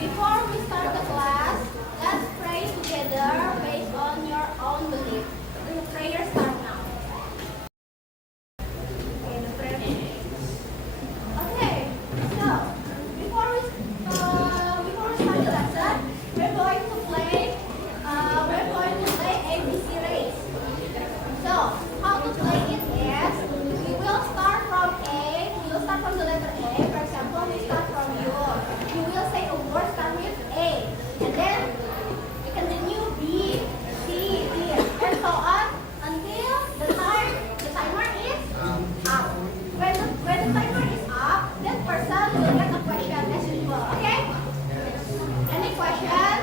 Before we start the class, let's pray together based on your own belief. The prayer start now. Okay, so before we start the lesson, we're going to play ABC race. So how to play it is we will start from A. We will start from the letter A. For example, we start from you. You will say a word start with A, and then we continue B, C, D, and so on until the timer is up. When the timer is up, that person will get a question as usual. Okay? Any question?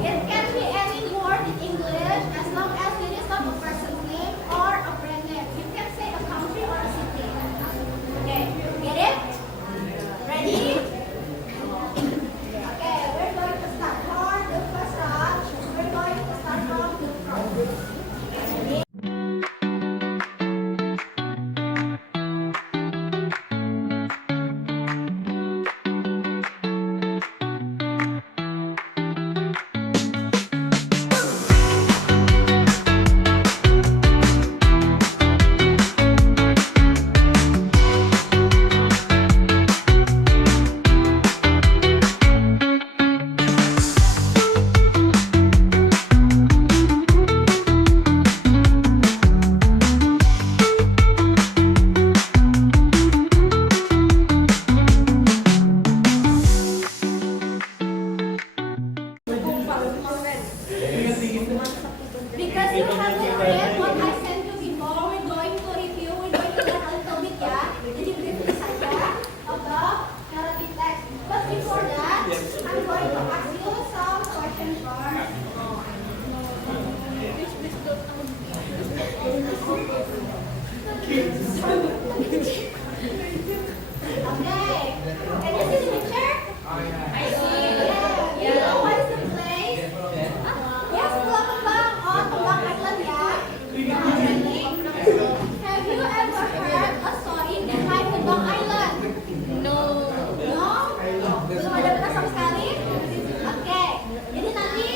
It can be any word in English as long as it is not a person's name or a brand name. You can say a country or a city. Okay, get it? Ready? Okay, we're going to start for the first round. We're going to start from the front. Because you haven't read what I sent you before, we're going to review, we're going to learn a little bit ya. Jadi briefly saja about narrative text. But before that, I'm going to ask you some questions first. Okay, can you see the picture? I see. Yeah. You know what is the place? Yes, Pulau Kembang. Oh, Kembang Island ya. Have you ever heard a story behind Kembang Island? No. No? Belum ada pernah sama sekali? Oke. Jadi nanti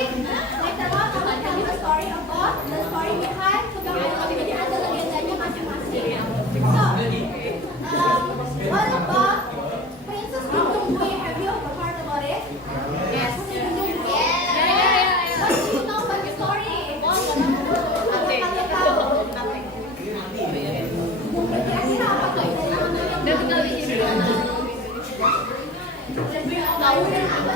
later on I will tell you a story about the story behind Kembang Island. Jadi ada legendanya masing-masing. So, what about Princess Gunung Have you ever heard about it? Yes. Gunung What do you know about the story? Kalian tahu? Kira-kira apa tuh? Dia tinggal di sini. Tahu kan apa?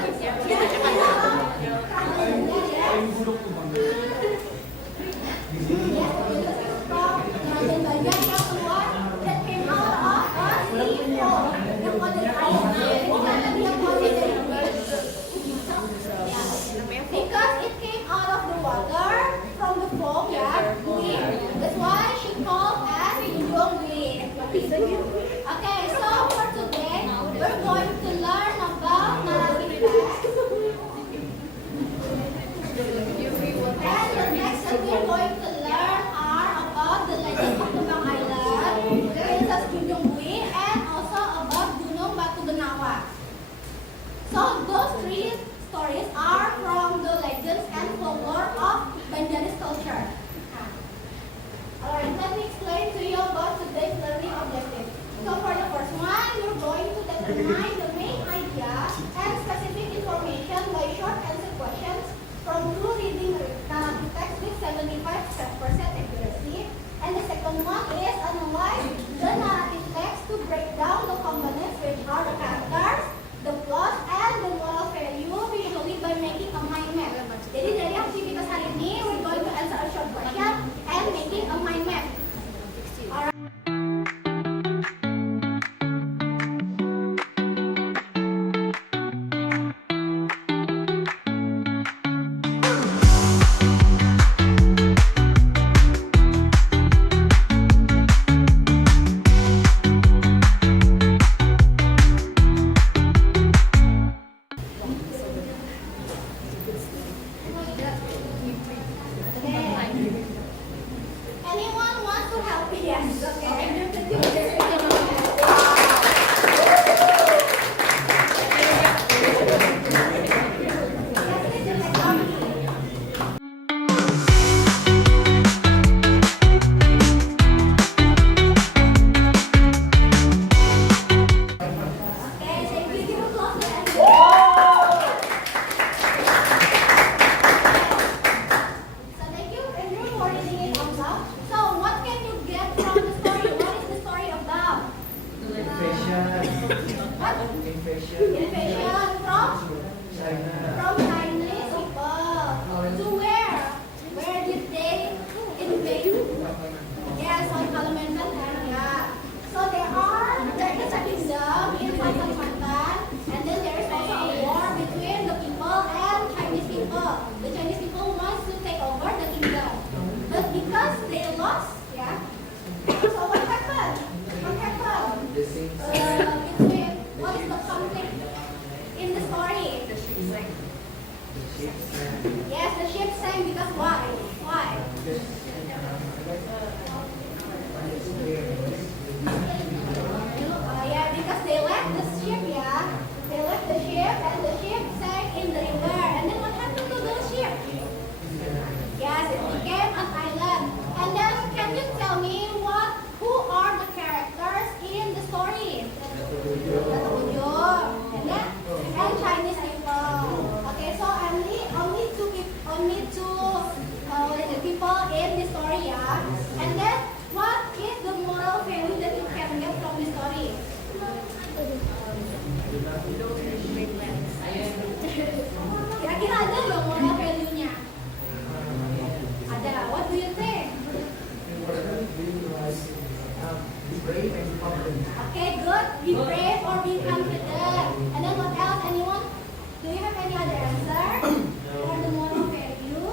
Bagian bagian yang keluar dan came out of a sea hole. Yang keluar dari air. Jadi karena dia keluar dari because it came out of the water from the foam, ya, Gui. That's why she called as Gunung Gui. Okay, so for today, we're going to learn about narrative text. And the next that we're going to learn are about the legend of Kembang Island, Princess Gunung Gui, and also about Gunung Batu Benawa. So those three stories are from the legends and folklore of Banjaris culture. Alright, let me explain to you about today's learning objective. So for the first one, you're going to determine the main idea and specific information by short answer questions from two reading narrative text with 75% accuracy. And the second one is analyze the narrative text to break down the components which are the characters, the plot, and the moral value visually by making a mind map. Jadi dari aktivitas hari ini, we're going to answer a short question and making a mind map. Alright. Invasion from Chinese people. To where? Where did they invade? Yes, on Kalimantan area. So there is a kingdom in Kalimantan, and then there is also a war between the people and Chinese people. The Chinese people want to take over the kingdom, but because they lost, yeah. So what happened? What happened? Between what is the conflict in the story? Yes, the ship sank because why? Why? Yeah, because they left the ship, yeah. They left the ship and the ship sank in the river. And then what happened to those ships? Yes, it became an island. And then can you tell me who are the characters in the story? Datuk and then and Chinese people. Okay, so only two people in the story, yeah. And then what is the moral value that you can get from the story? Kira-kira ada nggak moral value-nya? Ada. What do you think? Okay, good. Be brave or be confident. And then what else? Anyone? Do you have any other answer for the moral value?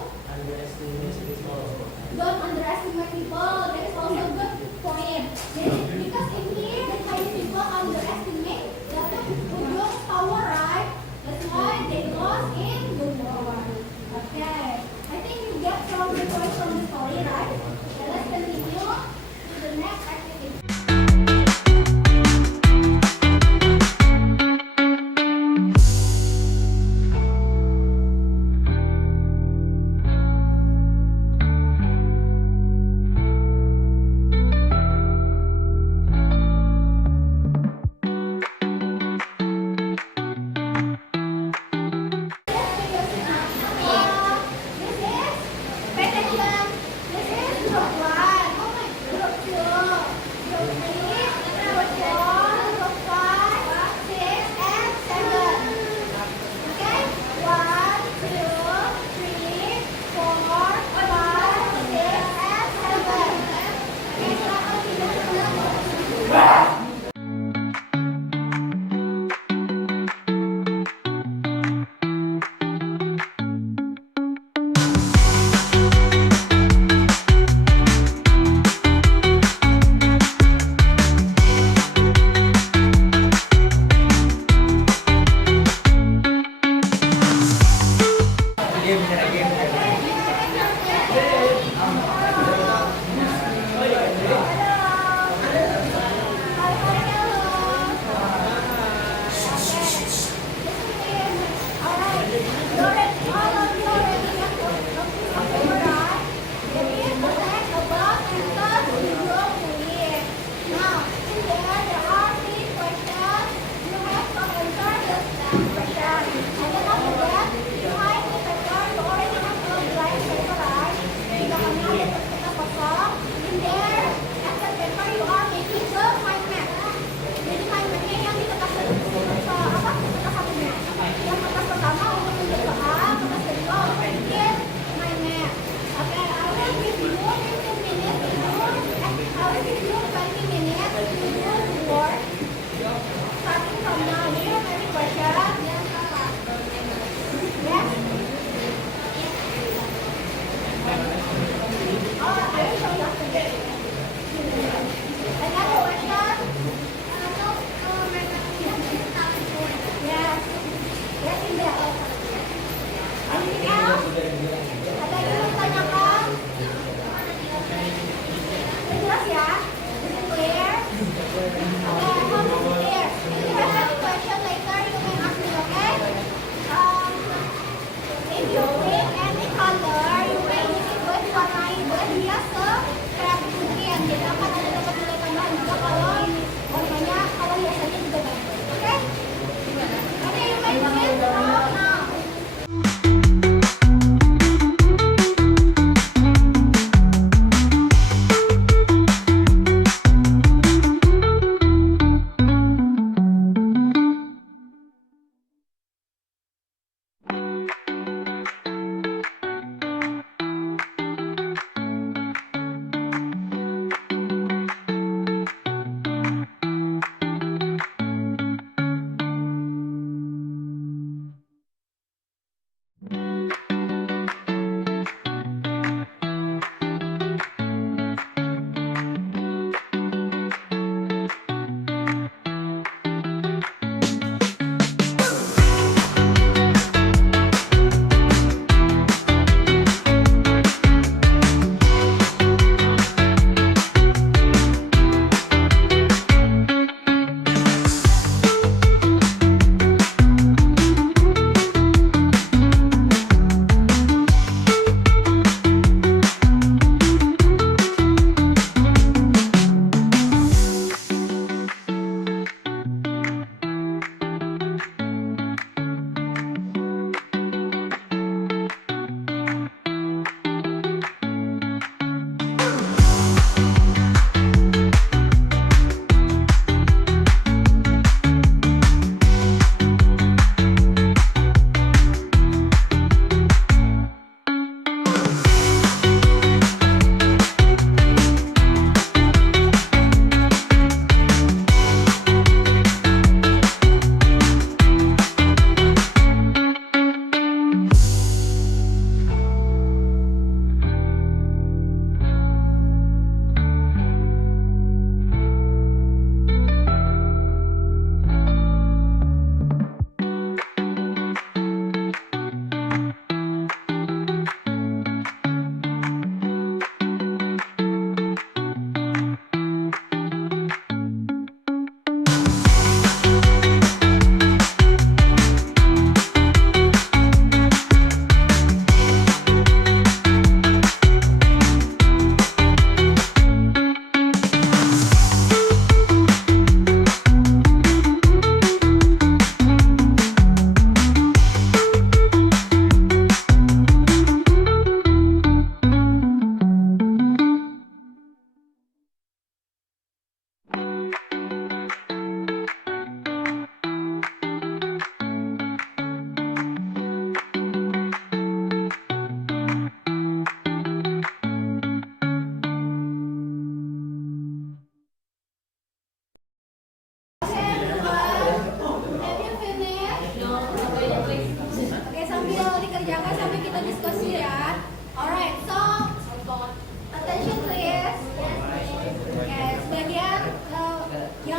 Don't underestimate people. That is also good point. Because in here the Chinese people underestimate Datuk Ujung's power, right? That's why they lost in the war. Okay. I think you get from the point from the story, right? Okay, let's continue to the next activity.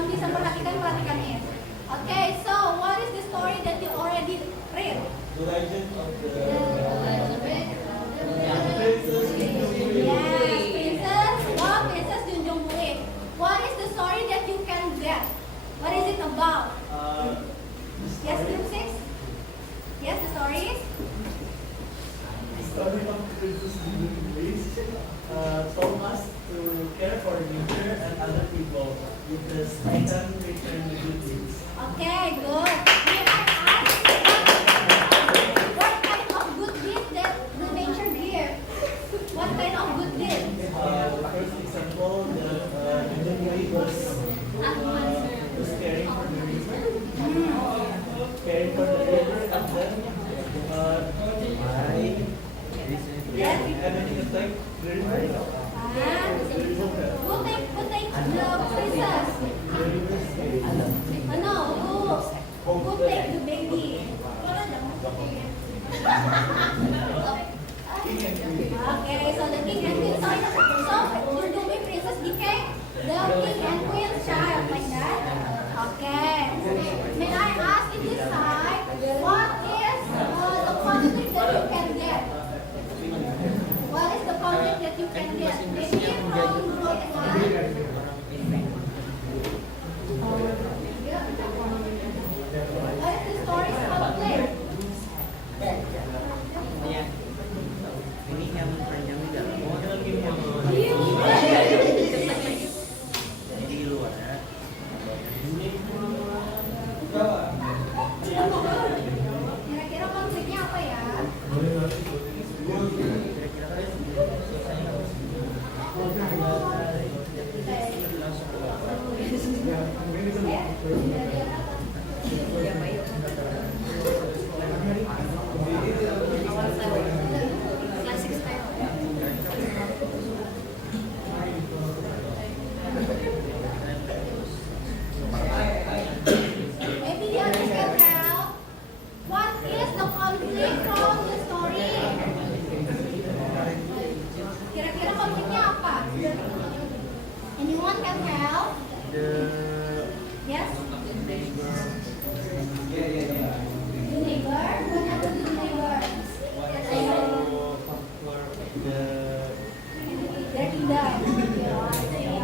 bisa perhatikan it. Okay, so what is the story that you already read? The legend of the Yes, Princess Junjung Buit. What is the story that you can get? What is it about? Yes, group 6? Yes, the story is? The story of Princess Junjung Buit told us to care for nature and other people because I can return the good deeds. Okay, good. May I ask what kind of good deed that the nature give? What kind of good deed? The first example, the Junjung Buit was caring for the river, caring for the river, and then Yes. everything is like the river. Who take the princess? No, who take the baby? Okay, so the king and queen. So you're doing princess became the king and queen's child like that. Okay. May I ask in this side, what is the conflict that you can get? What is the conflict that you can get? Maybe from growth one. What is the story's conflict? Kira-kira konfliknya apa ya? Maybe the others can help. What is the conflict from the story? Kira-kira konfliknya apa? Anyone can help? Yes? The neighbor? What happened to the neighbor? Their kingdom.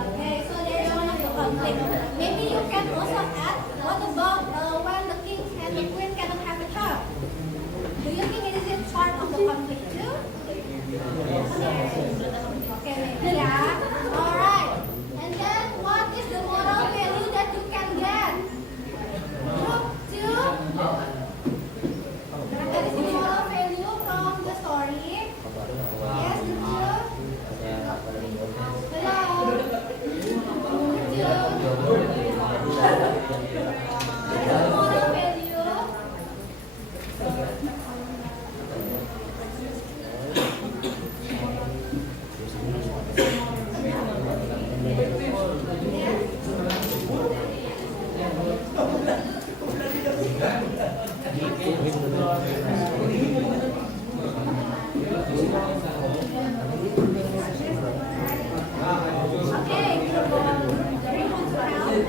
Okay, so there is one of the conflict. Maybe you can also add, what about when the king and the queen cannot have a child? Do you think it is part of the conflict too? Okay, maybe yeah. Alright. And then what is the moral value that you can get? Group 2. What is the moral value from the story? Yes, group 2. Hello. Group 2. What is the moral value? Okay, very much for help.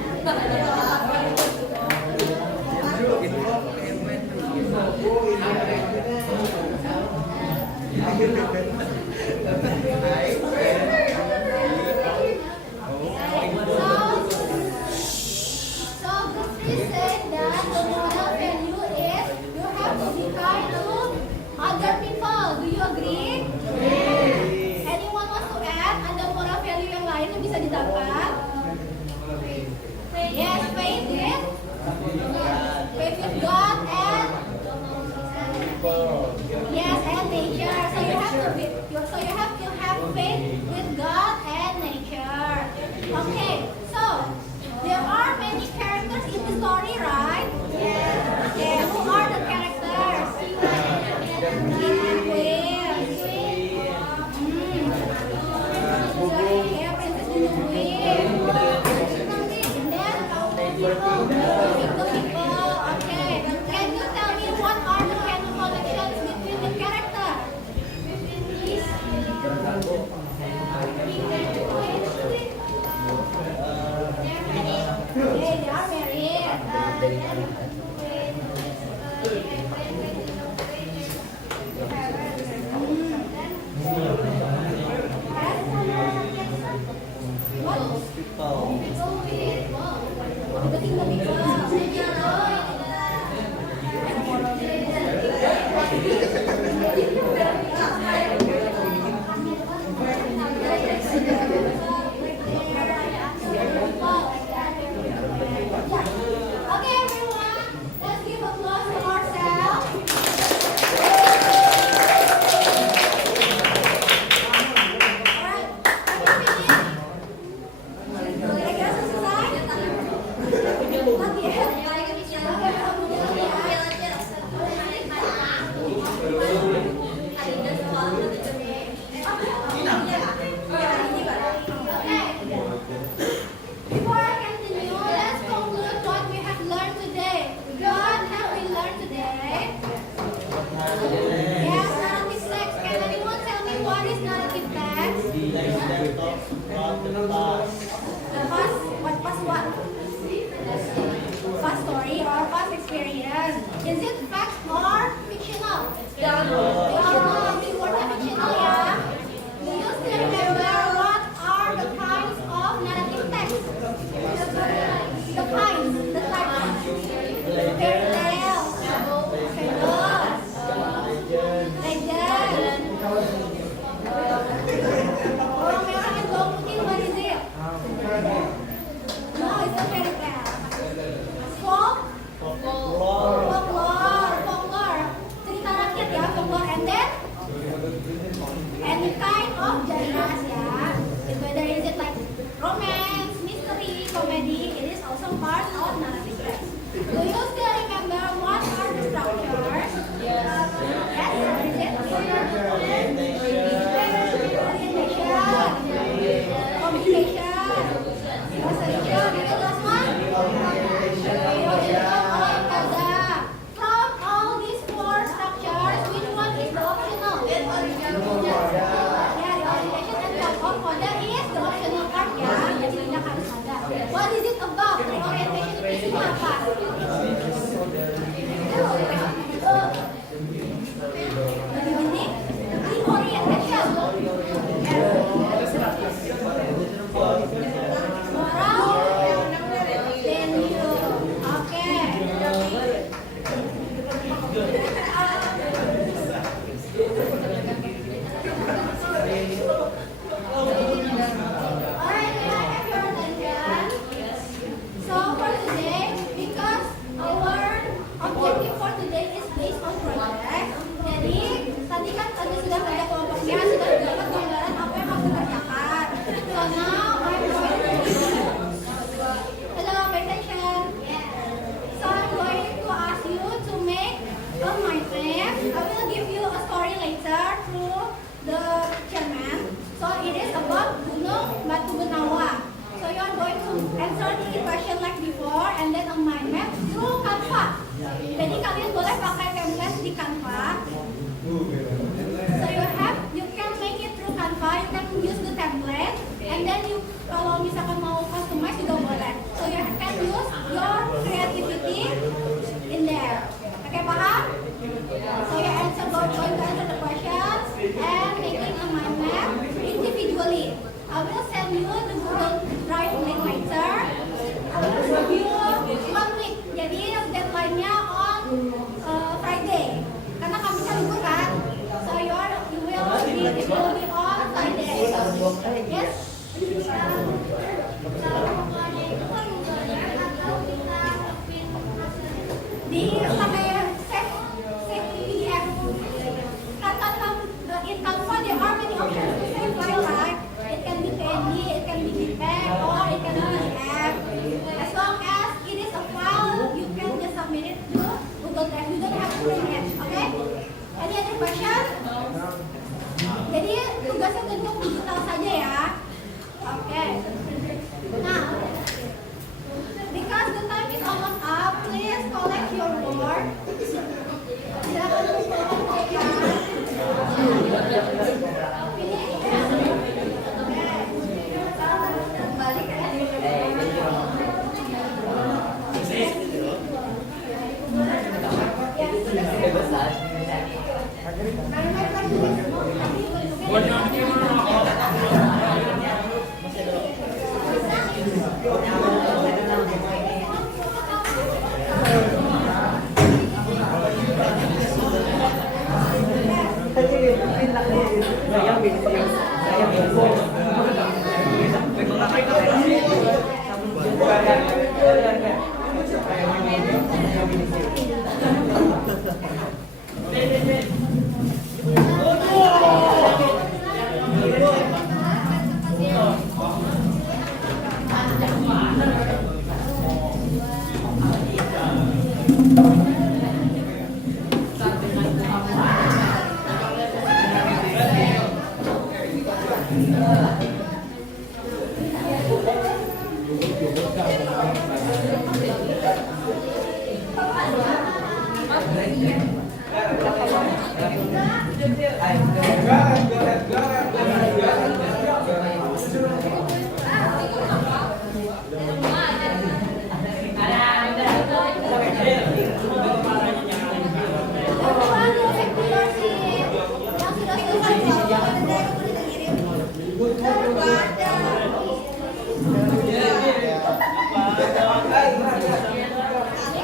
So group 3 said that the moral value is you have to be kind to other people. Do you agree? Anyone wants to add ada moral value yang lain yang bisa didapat? Yes, faith with God and yes, and nature. So you have to have faith with God and nature. Okay, so there are many characters in the story, right? Yes. Okay, who are the characters? King and queen. Yeah, Princess Junjung Buit. The people. Okay. Can you tell me what are the kind of connections between the characters? Yes. they are married. Okay, everyone, let's give applause to ourselves. Alright, are we finished? Kira-kira selesai? Not yet. Before I continue, let's conclude what we have learned today. What have we learned today? Yes, narrative text. Can anyone tell me what is narrative text? The past, past what? Past story or past experience. Is it fact or fictional? Keywordnya fictional ya. Do you still remember what are the kinds of narrative text? The kinds, the types. Fairy tale, fables, legend. Orang merah and bawang putih, what is it? No, it's a fairy tale. Folklore. Cerita rakyat ya, folklore. And then any kind of genres ya. Whether is it like romance, mystery, comedy, it is also part of narrative text. Do you still remember what are the structures? Yes. What is it? Communication. Perception. And the last one? From all these four structures, which one is the optional? Yeah, the orientation and control model is the optional part ya. Jadi tidak harus ada. What is it about? The orientation itu isinya apa? Jadi gini, the orientation. Moral, value. Oke. Alright, may I have your attention? So for today, because our objective for today is based on project, jadi tadi kan tadi sudah ada kelompoknya, sudah dapat gambaran apa yang harus dikerjakan. So now I'm going to hello, pay attention. So I'm going to ask you to make a mind map. I will give you a story later through the chairman. So it is about Gunung Batu Benawa. So you are going to answer the question like before and then a mind map through Canva. Jadi kalian boleh pakai template di Canva. So you can make it through Canva. You can use the template and then you kalau misalkan mau customize juga boleh. So you can use your creativity in there. Oke, paham? So your answer going to answer the questions and making a mind map individually. I will send you the Google Drive link later. I will give you 1 week. Jadi deadline-nya on Friday. Karena kami libur kan. So it will be on Friday. Yes. Di pakai save PDF. Kata in Canva there are many options to save file, right? It can be PNG, it can be JPEG, or it can be PDF. As long as it is a file, you can just submit it to Google Drive. You don't have to print it, okay? Any other question? Jadi tugasnya bentuk digital saja ya. Oke. Nah, because the time is almost up, please collect your board. Silakan kumpulkan ya. Finish? Oke. Balik ya.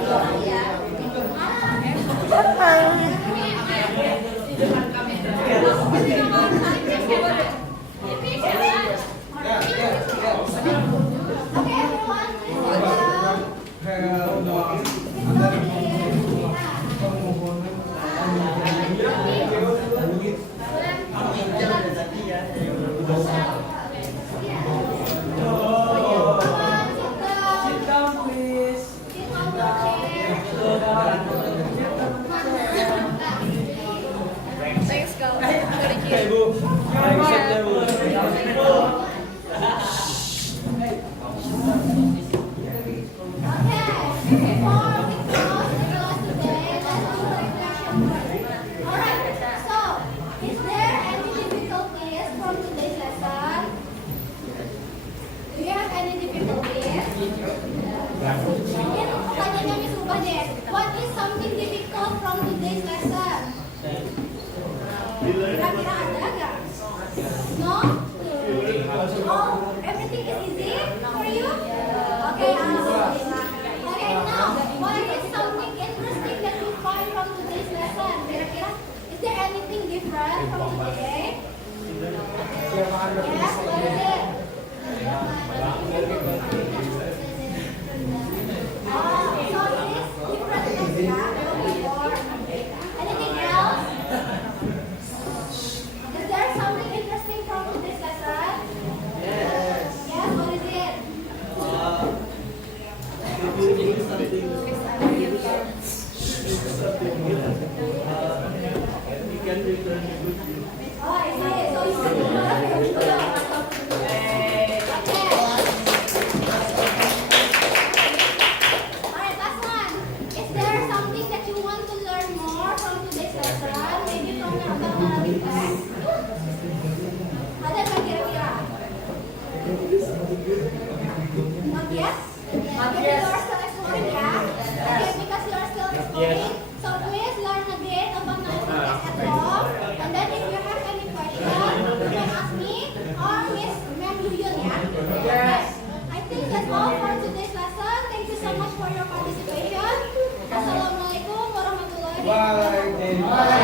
Okay, everyone, please sit down. Sit down, please. Thanks, girl. Thank you. What is something difficult from today's lesson? Kira-kira ada nggak? No? Oh, everything is easy for you? Okay, alhamdulillah. Okay, now, what is something interesting that you find from today's lesson? Kira-kira, is there anything different from today? Yes, what is it? Oh, so it is different than before. Anything else? Is there something interesting from today's lesson? Yes. Yes, what is it? You can return a good gift. Oh, I see. So you can do that. Okay. Alright, last one. Is there something that you want to learn more from today's lesson? Maybe from your Arabic class? Ada nggak kira-kira? Not yet? Okay, you are still exploring, yeah? Okay, because you are still exploring, so please learn again about non-test at home. And then if you have any question, you can ask me or Miss Ma'am Yuyun, yeah? Yes. I think that's all for today's lesson. Thank you so much for your participation. Assalamualaikum warahmatullahi wabarakatuh.